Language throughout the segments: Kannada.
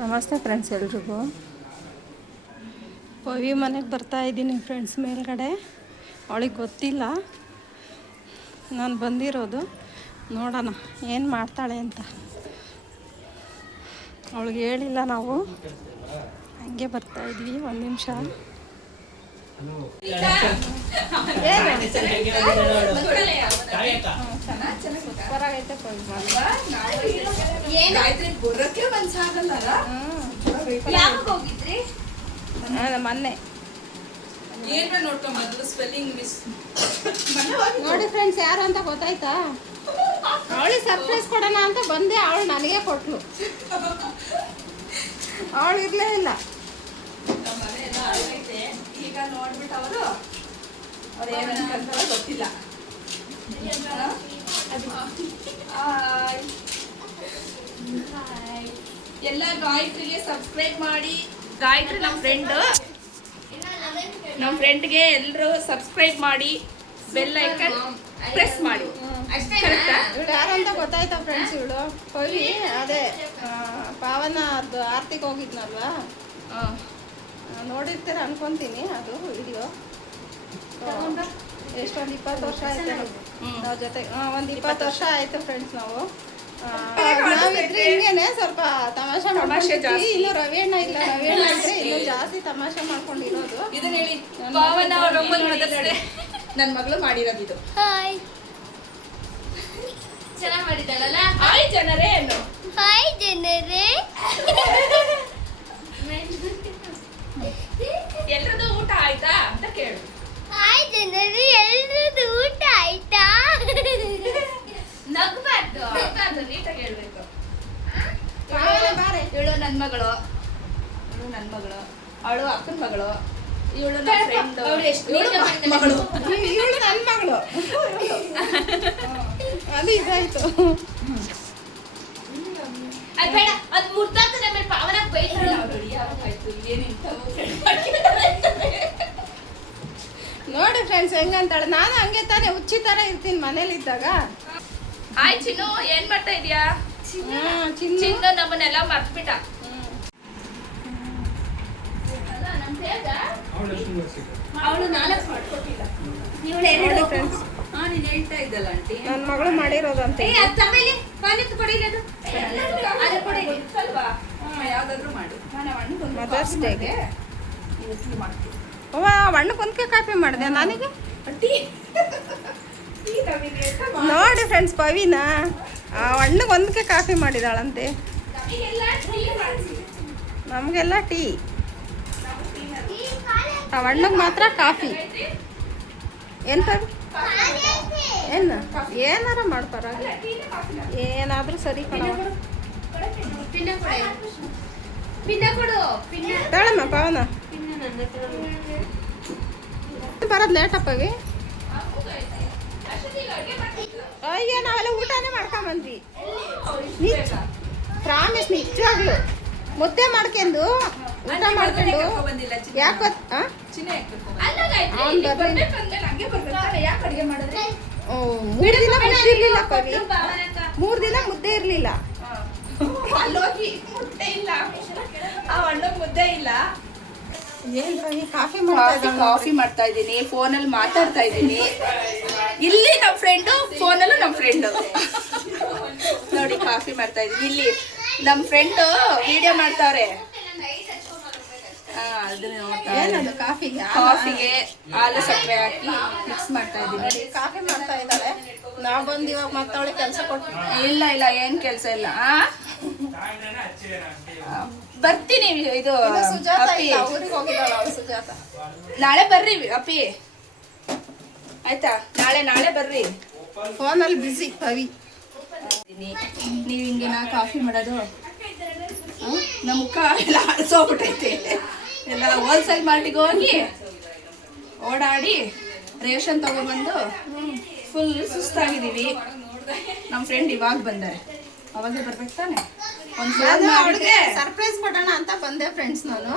ನಮಸ್ತೆ ಫ್ರೆಂಡ್ಸ್ ಎಲ್ರಿಗೂ. ಪವಿ ಮನೆಗೆ ಬರ್ತಾ ಇದ್ದೀನಿ ಫ್ರೆಂಡ್ಸ್ ಮೇಲ್ಗಡೆ. ಅವಳಿಗೆ ಗೊತ್ತಿಲ್ಲ. ನಾನು ಬಂದಿರೋದು. ನೋಡೋಣ ಏನು ಮಾಡ್ತಾಳೆ ಅಂತ. ಅವಳಿಗೆ ಹೇಳಿಲ್ಲ ನಾವು. ಹಂಗೆ ಬರ್ತಾ ಇದ್ವಿ ಒಂದು ನಿಮಿಷ. ಸೂಪರಾಗೈತೆ ಮೊನ್ನೆ ನೋಡಿ ಫ್ರೆಂಡ್ಸ್ ಯಾರು ಅಂತ ಗೊತ್ತಾಯ್ತಾ? ಅವಳಿಗೆ ಸರ್ಪ್ರೈಸ್ ಕೊಡೋಣ ಅಂತ ಬಂದೆ, ಅವಳು ನನಗೆ ಕೊಟ್ಲು. ಅವಳು ಇರಲೇ ಇಲ್ಲ. ನೋಡ್ಬಿಟ್ಟು ಅವರು, ಅವ್ರು ಏನಂತ ಗೊತ್ತಿಲ್ಲ. ಎಲ್ಲ ಗಾಯತ್ರಿಗೆ ಸಬ್ಸ್ಕ್ರೈಬ್ ಮಾಡಿ. ಗಾಯತ್ರಿ ನಮ್ಮ ಫ್ರೆಂಡ್ ನಮ್ಮ ಫ್ರೆಂಡ್ಗೆ ಎಲ್ಲರೂ ಸಬ್ಸ್ಕ್ರೈಬ್ ಮಾಡಿ. ಬೆಲ್ ಐಕನ್ ಪ್ರೆಸ್ ಮಾಡಿ. ಇವಳು ಯಾರು ಅಂತ ಗೊತ್ತಾಯ್ತಾ ಫ್ರೆಂಡ್ಸ್ ಇವಳು? ಹೋಗಿ ಅದೇ ಪಾವನ ಅದು ಆರ್ತಿಗೆ ಹೋಗಿದ್ನಲ್ವಾ? ನೋಡಿರ್ತೀರ ಅನ್ಕೊಂತೀನಿ ಅದು ವಿಡಿಯೋ ಎಷ್ಟೊಂದು ಇಪ್ಪತ್ತು ವರ್ಷ ಆಯ್ತು? ನಾವು ಜೊತೆ ಒಂದು ಇಪ್ಪತ್ತು ವರ್ಷ ಆಯ್ತು ಫ್ರೆಂಡ್ಸ್ ನಾವು. ನಾವಿದ್ರೆ ಹಿಂಗೇನೆ ಸ್ವಲ್ಪ ತಮಾಷೆ ತಮಾಷೆ. ಇನ್ನು ರವಿಯಣ್ಣ ಇಲ್ಲ ರವಿಯಣ್ಣ ಇದ್ರೆ ಇನ್ನು ಜಾಸ್ತಿ ತಮಾಷೆ ಮಾಡ್ಕೊಂಡಿರೋದು. ಇದನ್ನ ಹೇಳಿ. ಪಾವನ ನನ್ನ ಮಗಳು ಮಾಡಿರೋದು ಇದು. ಹಾಯ್ ಚೆನ್ನಾಗಿ ಮಾಡಿದ್ದಾಳಲ್ಲ? ಹಾಯ್ ಜನರೇ ಹಾಯ್ ಜನರೇ ಎಲ್ರದ್ದು ಊಟ ಆಯ್ತಾ ಅಂತ ಕೇಳು ಹಾಯ್ ಜನರೇ ಎಲ್ರದ್ದು ಊಟ ಆಯ್ತಾ ನಗ್ಬಾರ್ದು ಅದು ನೀಟಾಗಿ ಹೇಳ್ಬೇಕು ಪಾವನ ಬಾರೆ ಇವಳು ನನ್ನ ಮಗಳು ಇವಳು ನನ್ನ ಮಗಳು ಅವಳು ಅಕ್ಕನ ಮಗಳು ಇವಳು ನನ್ನ ಫ್ರೆಂಡ್ ಅವ್ಳು ಎಷ್ಟು ಮಗಳು. ಇವಳು ನನ್ನ ಮಗಳು. ಅದು ಇದಾಯ್ತು. ಅದ್ ಬೇಡ ಅದ್ ಮುರ್ದಾಗ್ತದೆ ಆಮೇಲೆ ಪಾವನ ಬೈತಾರೆ. ನೋಡಿ ಯಾವಾಗಾಯ್ತು ನೋಡಿ ಫ್ರೆಂಡ್ಸ್ ಹೆಂಗಂತಾಳೆ? ನಾನು ಹಂಗೆ ತಾನೇ ಹುಚ್ಚಿ ತರ ಇರ್ತೀನಿ ಮನೇಲಿದ್ದಾಗ. ಹಾಯ್ ಚಿನ್ನು ಏನ್ ಮಾಡ್ತಾ ಇದೀಯಾ? ಚಿನ್ನು ನಮ್ಮನ್ನೆಲ್ಲ ಮರ್ತ್ಬಿಟ್ಟ. ಅವಳು ನಾಲ್ಕು ಮಾಡ್ಕೊಟ್ಟಿಲ್ಲ ನೋಡಿ ಫ್ರೆಂಡ್ಸ್ ಹಾ ನೀನ್ ಹೇಳ್ತಾ ಇದ್ದಲ್ಲ ಆಂಟಿ. ನನ್ನ ಮಗಳು ಮಾಡಿರೋದು ಏ ಅದ್ ತಮೇಲೆ ಪಾನಿತ್ತು ಕೊಡಿಲ್ಲ ಅದು ಅದು ಕೊಡಿ. ಅಲ್ವಾ? ಹ್ಮ್ ಯಾವ್ದಾದ್ರು ಮಾಡು. ನಾನು ಅಣ್ಣಗೊಂದು Mother's ಕಾಫಿ? ಮಾಡ್ದೆ. ಇವತ್ತು ಮಾಡ್ತೀನಿ ಅವ್ವ ಅಣ್ಣಕ್ಕೆ ಒಂದಕ್ಕೆ ಕಾಪಿ ಮಾಡಿದೆ ನನಗೆ? ಟೀ? ನೋಡಿ ಫ್ರೆಂಡ್ಸ್ ಪವಿನ. ಆ ಅಣ್ಣಗೆ ಒಂದಕ್ಕೆ ಕಾಫಿ ಮಾಡಿದಾಳಂತೆ. ನಮಗೆಲ್ಲ ಟೀ ಮಾಡ್ಸಿ. ನಮಗೆಲ್ಲ ಟೀ ನಾವು ಟೀ ನ- ಆ ಅಣ್ಣಗೆ ಮಾತ್ರ ಕಾಫಿ. ಎಂತ ಏನು? ಏನಾರ ಮಾಡ್ತಾರ? ಏನಾದ್ರೂ ಸರಿ ಕಣಮ್ಮ ಪವನ. ಬರೋದು ಲೇಟಪ್ಪವಿ. ಅಯ್ಯೋ ನಾವೆಲ್ಲ ಊಟನೇ ಮಾಡ್ಕೊಂಬಂದ್ವಿ. ಪ್ರಾಮಿಸ್ ನಿಜವಾಗ್ಲು. ಮುದ್ದೆ ಮಾಡ್ಕೊಂಡು ಊಟ ಮಾಡ್ಕೊಂಡು. ಯಾಕೆ ಮೂರ್ ದಿನ ಮುದ್ದೆ ಇರ್ಲಿಲ್ಲ ಪವಿ. ಪಾವನಕ್ಕ ದಿನ ಮುದ್ದೆ ಇರ್ಲಿಲ್ಲ. ಅಲ್ಲೋಗಿ ಮುದ್ದೆ ಇಲ್ಲ. ಆ ಅಣ್ಣಗ್ ಮುದ್ದೆ ಇಲ್ಲ. ಕಾಫಿ ಕಾಫಿ ಕಾಫಿ ಮಾಡ್ತಾ ಇದ್ದೀನಿ. ಫೋನಲ್ಲಿ ಮಾತಾಡ್ತಾ ಇದ್ದೀನಿ. ಇಲ್ಲಿ ನಮ್ಮ ಫ್ರೆಂಡು ಫೋನಲ್ಲೂ ನಮ್ಮ ಫ್ರೆಂಡು ನೋಡಿ ಕಾಫಿ ಮಾಡ್ತಾ ಇದ್ದೀನಿ. ಇಲ್ಲಿ ನಮ್ಮ ಫ್ರೆಂಡು ವಿಡಿಯೋ ಮಾಡ್ತಾವ್ರೆ. ಅದನ್ನ ಏನದು? ಕಾಫಿಗೆ ಕಾಫಿಗೆ ಹಾಲು ಸಕ್ಕರೆ ಹಾಕಿ ಮಿಕ್ಸ್ ಮಾಡ್ತಾ ಇದ್ದೀನಿ. ಕಾಫಿ ಮಾಡ್ತಾ ಇದ್ದಾಳೆ ನಾವ್ ಬಂದು ಇವಾಗ ಮತ್ತವಳೆ ಕೆಲಸ ಕೊಟ್ಟು ಇಲ್ಲ ಇಲ್ಲ ಏನು ಕೆಲಸ ಇಲ್ಲ. ಬರ್ತೀನಿ ಇದು ಸುಜಾತ ಊರಿಗೆ ಹೋಗಿದ್ದಾಳ ಅವಳು ಸುಜಾತ. ನಾಳೆ ಬರ್ರಿ ಅಪ್ಪಿ. ಆಯ್ತಾ? ನಾಳೆ ನಾಳೆ ಬರ್ರಿ. ಫೋನಲ್ಲಿ ಬಿಸಿ ಪವಿ. ನೀವು ಹಿಂಗೆ ನಾ ಕಾಫಿ ಮಾಡೋದು? ನಮ್ಮ ಮುಖ ಎಲ್ಲ ಅಳಿಸೋಗ್ಬಿಟ್ಟೈತೆ ಎಲ್ಲ ಹೋಲ್ಸೇಲ್ ಮಾರ್ಟಿಗೆ ಹೋಗಿ ಓಡಾಡಿ ರೇಷನ್ ತಗೊಬಂದು ಫುಲ್ ಸುಸ್ತಾಗಿದ್ದೀವಿ. ನಮ್ಮ ಫ್ರೆಂಡ್ ಇವಾಗ ಬಂದಾರೆ. ಅವಾಗೇ ಬರ್ಬೇಕು ತಾನೆ? ಒಂದು ಅವಳಿಗೆ ಸರ್ಪ್ರೈಸ್ ಕೊಡೋಣ ಅಂತ ಬಂದೆ ಫ್ರೆಂಡ್ಸ್ ನಾನು.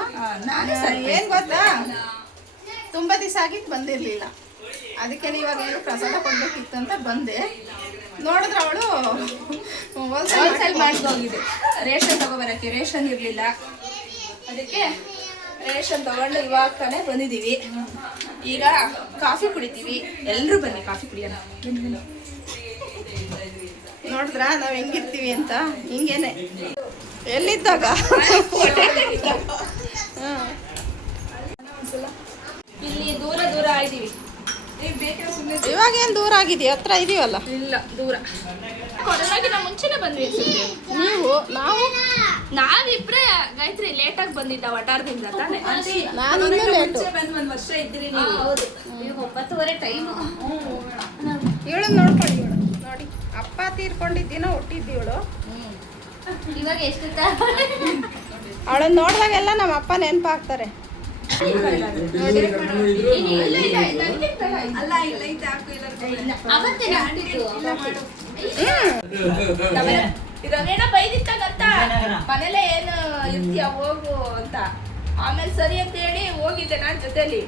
surprise ಏನ್ ಗೊತ್ತಾ? ತುಂಬಾ ದಿವಸ ಆಗಿತ್ತು ಬಂದಿರ್ಲಿಲ್ಲ. ಅದಕ್ಕೆ ಇವಾಗ ಏನು ಪ್ರಸಾದ ಕೊಡ್ಬೇಕಿತ್ತು ಅಂತ ಬಂದೆ. ನೋಡಿದ್ರೆ ಅವಳು ಹೋಲ್ಸೇಲ್ ಹೋಗಿದೆ. ರೇಷನ್ ತಗೋಬರಕ್ಕೆ ರೇಷನ್ ಇರಲಿಲ್ಲ. ಅದಕ್ಕೆ ರೇಷನ್ ತಗೊಂಡು ಇವಾಗ ತಾನೇ ಬಂದಿದ್ದೀವಿ. ಈಗ ಕಾಫಿ ಕುಡಿತೀವಿ. ಎಲ್ಲರೂ ಬನ್ನಿ, ಕಾಫಿ ಕುಡಿಯೋಣ. ನೋಡಿದ್ರ? ನಾವ್ ಹೆಂಗಿರ್ತೀವಿ ಅಂತ? ಹಿಂಗೇನೆ. ಎಲ್ಲಿದ್ದಾಗ? ಇಲ್ಲಿ ದೂರ ದೂರ ಇದ್ದೀವಿ ಇವಾಗ ಏನ್ ದೂರ ಆಗಿದೆಯಾ ಹತ್ರ ಇದೀವಲ್ಲ? ಇಲ್ಲ, ದೂರ. ಕೊರೋನಾಗಿನ ಮುಂಚೆನೆ ಬಂದ್ವಿ ಅನ್ಸುತ್ತೆ. ನೀವು ನಾವು ನಾವಿಬ್ರೇ ಗಾಯತ್ರಿ ಲೇಟಾಗಿ ಬಂದಿದ್ದ ವಟಾರದಿಂದ ತಾನೆ. ನಾನು ಇನ್ನೂ ಲೇಟು ಹೌದು. ಈಗ ಒಂಬತ್ತುವರೆ ಟೈಮ್ ಇವಳು ನೋಡ್ಕೊಳ್ಳಿ ಇವಳು. ನೋಡಿ ಅಪ್ಪ ತೀರ್ಕೊಂಡಿದ್ದೀನ ದಿನ ಇವಳು. ಇವಾಗ ಎಷ್ಟು ಅವಳನ್ನ ನೋಡಿದಾಗೆಲ್ಲ ನಮ್ಮ ಅಪ್ಪ ನೆನಪಾಗ್ತಾರೆ. ಅವತ್ತೇ ನಾಟಿದ್ದು ರಮೇಣ ಬೈದಿತ್ತಾಗಂತ ಮನೇಲೆ ಏನು ಇರ್ತೀಯ ಹೋಗು ಅಂತ. ಆಮೇಲೆ ಸರಿ ಅಂತ ಹೇಳಿ ಹೋಗಿದ್ದೆ ನಾನ್ ಜೊತೆಲಿ.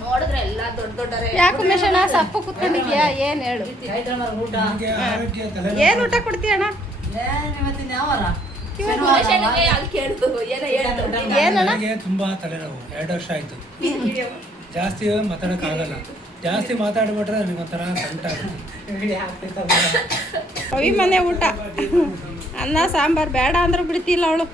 ನೋಡಿದ್ರೆ ಎಲ್ಲ ದೊಡ್ಡ ದೊಡ್ಡರೆ. ಯಾಕೆ ಸಪ್ಪ ಕುತ್ಕೊಂಡಿದ್ಯಾ? ಏನ್ ಹೇಳು? ಏನ್ ಊಟ ಏನಣ್ಣ? ನನಗೆ ತುಂಬಾ ತಲೆನೋವು. ಎರಡು ವರ್ಷ ಆಯ್ತು. ಜಾಸ್ತಿ ಮಾತಾಡಕ್ ಆಗಲ್ಲ. ಜಾಸ್ತಿ ಮಾತಾಡ್ಬಿಟ್ರೆ ನನಗೆ ಒಂಥರ ಸಂಟ ಕವಿ ಮನೆ ಊಟ. ಅನ್ನ ಸಾಂಬಾರ್ ಬೇಡ ಅಂದ್ರೆ ಬಿಡ್ತಿಲ್ಲ ಅವಳು.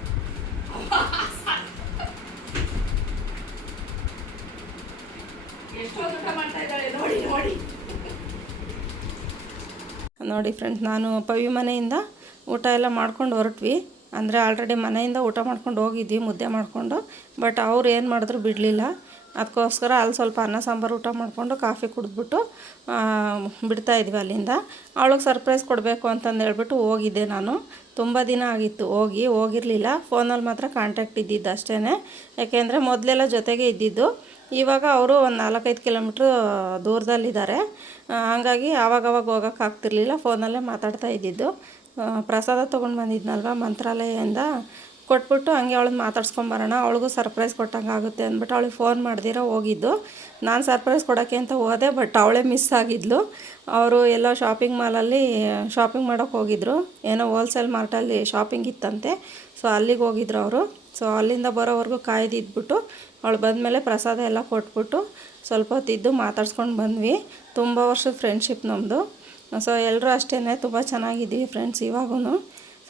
ಎಷ್ಟೊಂದು ಊಟ ಮಾಡ್ತಾ ಇದ್ದಾಳೆ ನೋಡಿ ನೋಡಿ. ನೋಡಿ ಫ್ರೆಂಡ್ಸ್ ನಾನು ಪವಿ ಮನೆಯಿಂದ ಊಟ ಎಲ್ಲ ಮಾಡ್ಕೊಂಡು ಹೊರಟ್ವಿ. ಅಂದರೆ ಆಲ್ರೆಡಿ ಮನೆಯಿಂದ ಊಟ ಮಾಡ್ಕೊಂಡು ಹೋಗಿದ್ವಿ ಮುದ್ದೆ ಮಾಡಿಕೊಂಡು. ಬಟ್ ಅವ್ರು ಏನು ಮಾಡಿದ್ರು ಬಿಡಲಿಲ್ಲ. ಅದಕ್ಕೋಸ್ಕರ ಅಲ್ಲಿ ಸ್ವಲ್ಪ ಅನ್ನ, ಸಾಂಬಾರು, ಊಟ ಮಾಡಿಕೊಂಡು ಕಾಫಿ ಕುಡಿದ್ಬಿಟ್ಟು ಬಿಡ್ತಾ ಇದ್ವಿ ಅಲ್ಲಿಂದ. ಅವಳಿಗೆ ಸರ್ಪ್ರೈಸ್ ಕೊಡಬೇಕು ಅಂತಂದು ಹೇಳ್ಬಿಟ್ಟು ಹೋಗಿದ್ದೆ ನಾನು. ತುಂಬ ದಿನ ಆಗಿತ್ತು, ಹೋಗಿ, ಹೋಗಿರಲಿಲ್ಲ. ಫೋನಲ್ಲಿ ಮಾತ್ರ ಕಾಂಟ್ಯಾಕ್ಟ್ ಇದ್ದಿದ್ದು ಅಷ್ಟೇ ಯಾಕೆಂದರೆ ಮೊದಲೆಲ್ಲ ಜೊತೆಗೆ ಇದ್ದಿದ್ದು. ಇವಾಗ ಅವರು ಒಂದು ನಾಲ್ಕೈದು ಕಿಲೋಮೀಟ್ರ್ ದೂರದಲ್ಲಿದ್ದಾರೆ. ಹಾಗಾಗಿ ಆವಾಗವಾಗ ಹೋಗೋಕ್ಕಾಗ್ತಿರ್ಲಿಲ್ಲ ಫೋನಲ್ಲೇ ಮಾತಾಡ್ತಾ ಇದ್ದಿದ್ದು. ಪ್ರಸಾದ ತೊಗೊಂಡು ಬಂದಿದ್ನಲ್ವ ಮಂತ್ರಾಲಯದಿಂದ. ಕೊಟ್ಬಿಟ್ಟು ಹಂಗೆ ಅವಳನ್ನ ಮಾತಾಡ್ಸ್ಕೊಂಬರೋಣ ಅವಳಿಗೂ ಸರ್ಪ್ರೈಸ್ ಕೊಟ್ಟಂಗೆ ಆಗುತ್ತೆ ಅಂದ್ಬಿಟ್ಟು ಅವಳಿಗೆ ಫೋನ್ ಮಾಡ್ದಿರ ಹೋಗಿದ್ದು. ನಾನು ಸರ್ಪ್ರೈಸ್ ಕೊಡೋಕ್ಕೆ ಅಂತ ಹೋದೆ ಬಟ್ ಅವಳೇ ಮಿಸ್ ಆಗಿದ್ಲು. ಅವರು ಎಲ್ಲೋ ಶಾಪಿಂಗ್ ಮಾಲಲ್ಲಿ ಶಾಪಿಂಗ್ ಮಾಡೋಕ್ಕೆ ಹೋಗಿದ್ರು. ಏನೋ ಹೋಲ್ಸೇಲ್ ಮಾರ್ಟಲ್ಲಿ ಶಾಪಿಂಗ್ ಇತ್ತಂತೆ. ಸೊ ಅಲ್ಲಿಗೆ ಹೋಗಿದ್ರು ಅವರು. ಸೊ ಅಲ್ಲಿಂದ ಬರೋವರೆಗೂ ಕಾಯ್ದಿದ್ಬಿಟ್ಟು ಅವಳು ಬಂದಮೇಲೆ ಪ್ರಸಾದ ಎಲ್ಲ ಕೊಟ್ಬಿಟ್ಟು ಸ್ವಲ್ಪ ಹೊತ್ತಿದ್ದು ಮಾತಾಡ್ಸ್ಕೊಂಡು ಬಂದ್ವಿ. ತುಂಬ ವರ್ಷದ ಫ್ರೆಂಡ್ಶಿಪ್ ನಮ್ಮದು ಸೊ ಎಲ್ಲರೂ ಅಷ್ಟೇ ತುಂಬ ಚೆನ್ನಾಗಿದ್ದೀವಿ ಫ್ರೆಂಡ್ಸ್ ಇವಾಗೂ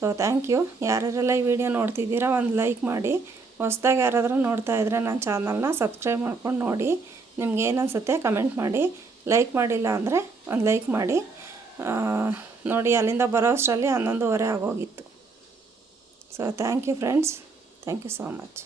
ಸೊ ಥ್ಯಾಂಕ್ ಯು ಯಾರ್ಯಾರೆಲ್ಲ ಈ ವಿಡಿಯೋ ನೋಡ್ತಿದ್ದೀರಾ, ಒಂದು ಲೈಕ್ ಮಾಡಿ. ಹೊಸ್ದಾಗಿ ಯಾರಾದರೂ ನೋಡ್ತಾ ಇದ್ದರೆ ನನ್ನ ಚಾನಲ್ನ ಸಬ್ಸ್ಕ್ರೈಬ್ ಮಾಡ್ಕೊಂಡು ನೋಡಿ. ನಿಮ್ಗೆ ಏನು ಅನಿಸುತ್ತೆ ಕಮೆಂಟ್ ಮಾಡಿ. ಲೈಕ್ ಮಾಡಿಲ್ಲ ಅಂದರೆ ಒಂದು ಲೈಕ್ ಮಾಡಿ. ನೋಡಿ, ಅಲ್ಲಿಂದ ಬರೋ ಅಷ್ಟರಲ್ಲಿ ಹನ್ನೊಂದುವರೆ ಆಗೋಗಿತ್ತು. So thank you friends thank you so much